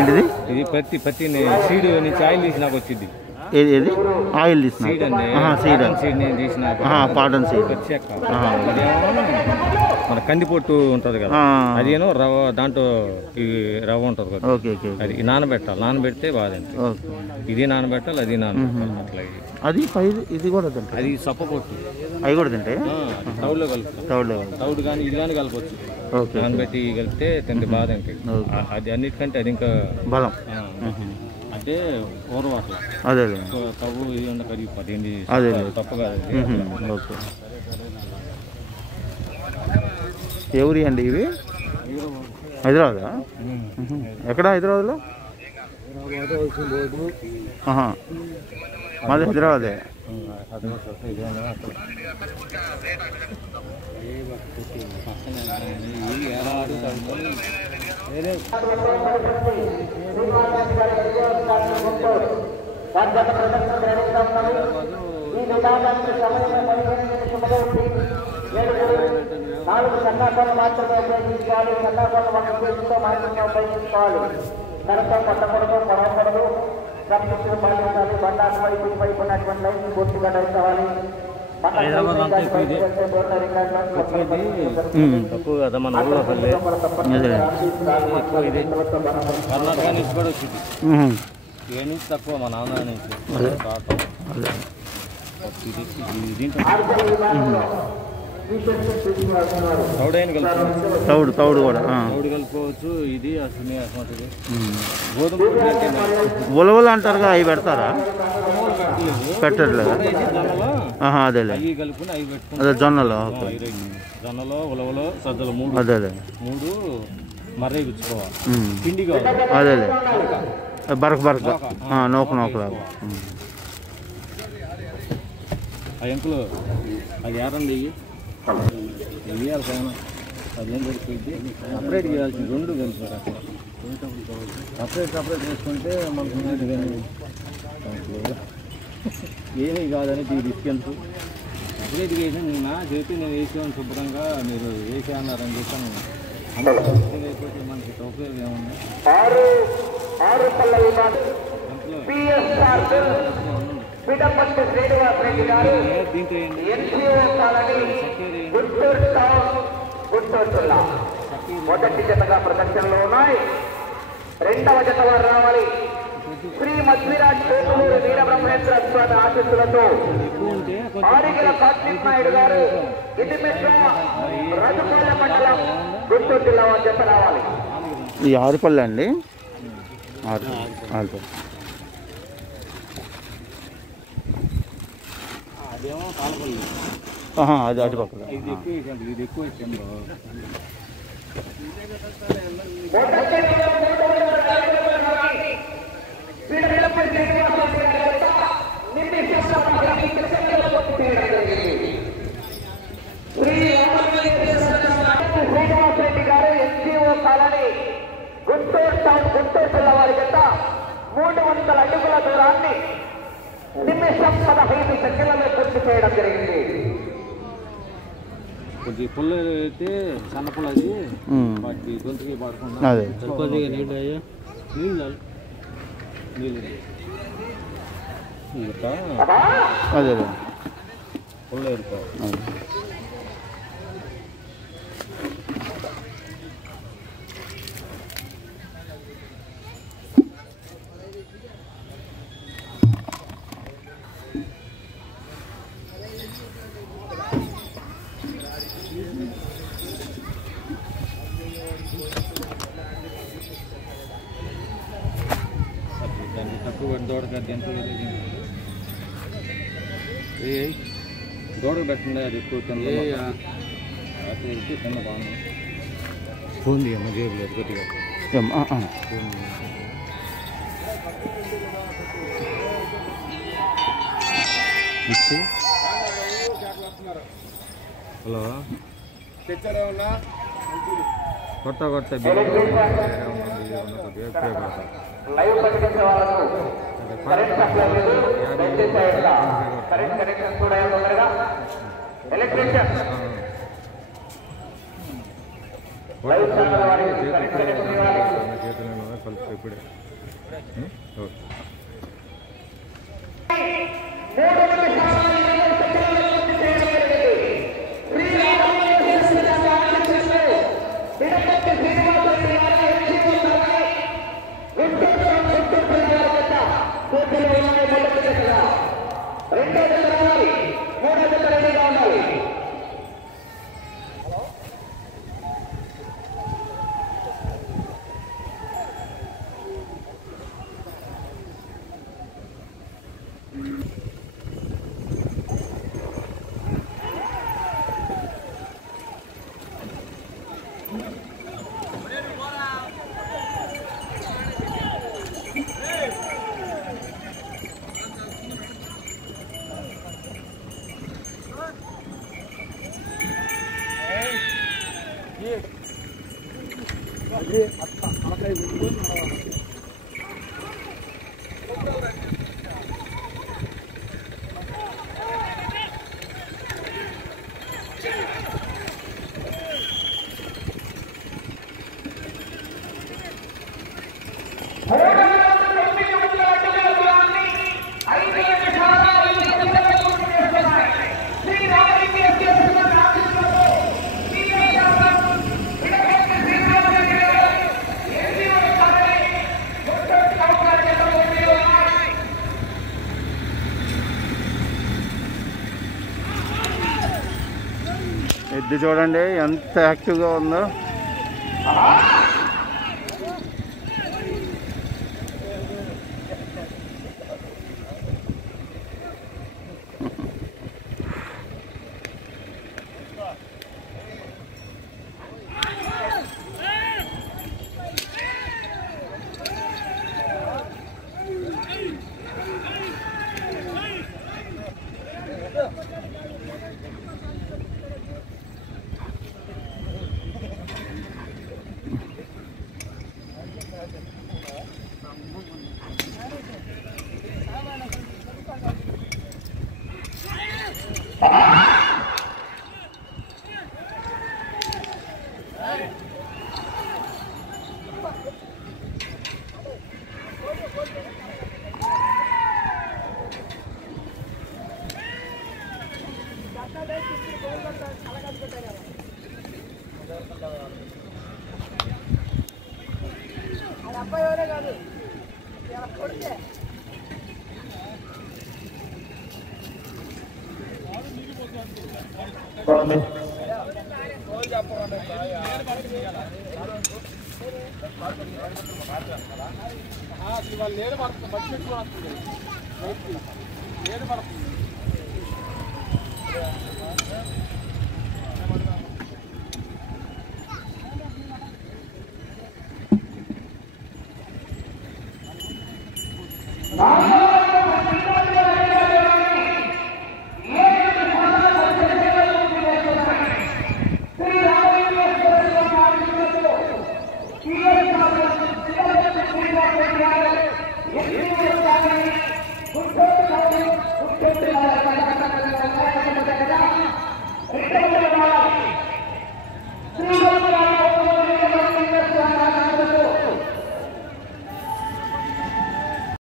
ఏంటిది? ఇది పత్తి సీడ్ నుంచి ఆయిల్ తీసి నాకు వచ్చింది. ఏది ఆయిల్ తీసిన సీడ్ అండి. సీడ్ సీడ్ నేను తీసిన పాటన్ సీడ్. మన కందిపొట్టు ఉంటుంది కదా, అదేనో రవ్వ, దాంట్లో ఇది రవ్వ ఉంటుంది కదా, అది నానబెట్టాలి. నానబెడితే బాగా ఇది నానబెట్టాలి, అది నానబెట్టాలి. అట్లా అది ఇది కూడా తింటాయి. అది సప్పపొట్టు అవి కూడా తింటాయి. తౌడులో కలుపుతాం. తౌడు కానీ ఇది కానీ కలపచ్చు. నానబెట్టి కలిపితే తింటే బాగా తింటాయి. అది అన్నిటికంటే అది ఇంకా బలం. అంటే ఊరవాసన. అదే తవ్వు ఇది ఉన్న కరిగిపోతుంది. అదే తప్పు కాదు. ఓకే. ఎవరి అండి ఇవి? హైదరాబాదా? ఎక్కడ హైదరాబాద్లో? మాది హైదరాబాదే. నాలుగు సన్నాసాలు మాత్రమే ఉపయోగించుకోవాలి. సన్నాసాలు మాత్రమే ఉపయోగించుకోవాలి. కనుక పట్టకూడదు, పొడవకూడదు. సంతృప్తిని పాటించాలి. బండారు వైపు వైపు ఉన్నటువంటి లైన్ పూర్తిగా ధరించాలి. తక్కువ కదా మన ఊళ్ళో పల్లె, ఎక్కువ ఇది కర్ణాటక నుంచి కూడా వచ్చింది. ఏ నుంచి తక్కువ మా నాన్న నుంచి తౌడు కూడా కలుపుకోవచ్చు. ఇది అసలు గోధుమ ఉలవలు అంటారుగా, అవి పెడతారా? పెట్టట్లేదు. అదేలే, అదే జొన్నలో ఉలవలో సజ్జలు మూడు. అదే మర్రే గుచ్చుకోవాలి. పిండి అదేలే, బరక నోకలాగా. ఆ ఎంకులు అది ఏరండి వేయాలి పైన. అదేం దొరికింది సపరేట్ చేయాల్సింది. రెండు కలిపారు అక్కడ. సపరేట్ వేసుకుంటే మనకు ఏమీ కాదని డిస్టెన్స్ సపరేట్ వేసి నా చేతి నేను వేసాను శుభ్రంగా. మీరు వేసే అన్నారని చెప్పాను. లేకపోతే మనకి ఉపయోగం ఏముంది? మొదటి జతగా ప్రదర్శనలో ఉన్నాయి. రెండవ జత వారు రావాలి. శ్రీ మధ్విరాజ్ కోటూరు వీరబ్రహ్మేంద్ర స్వామి ఆశీస్సులతో ఆరిగిల కార్తీక్ నాయుడు గారు ఇదిమిట్ల రజుపల్లె మండలం గుంటూరు జిల్లా జత రావాలి. ఈ ఆరుపల్లె అండి. అదేమో పాలపల్లి. అది అటుపక్కల. ఇది ఎక్కువ శ్రీనివాసరెడ్డి గారు NGO colony Guntur town Guntur జిల్లా వారి జత 300 అడుగుల దూరాన్ని నిమిషం 15 సెకండ్లలో పూర్తి చేయడం జరిగింది. కొద్ది పుల్ల అయితే సన్న పుల్ల అది వాటి గొంతుకి పడకుండా కొద్దిగా నీళ్ళు అయ్యా నీళ్ళు అదే పుల్ల ఏరుకోవాలి. దూడకు పెట్టండి. అది ఎక్కువ తిన్న బాగుంది. ఫోన్ తీయమ్మ జేబులో కొద్దిగా. హలో కొత్త లైవ్ పట్టుకొచ్చే వాళ్ళకు కరెంట్ సప్లై లేదు. కరెంట్ కనెక్షన్ కూడా తొందరగా ఎలక్ట్రీషియన్ కలుపు ఇప్పుడే ఎద్దు చూడండి ఎంత యాక్టివ్గా ఉందో. గుంటూరు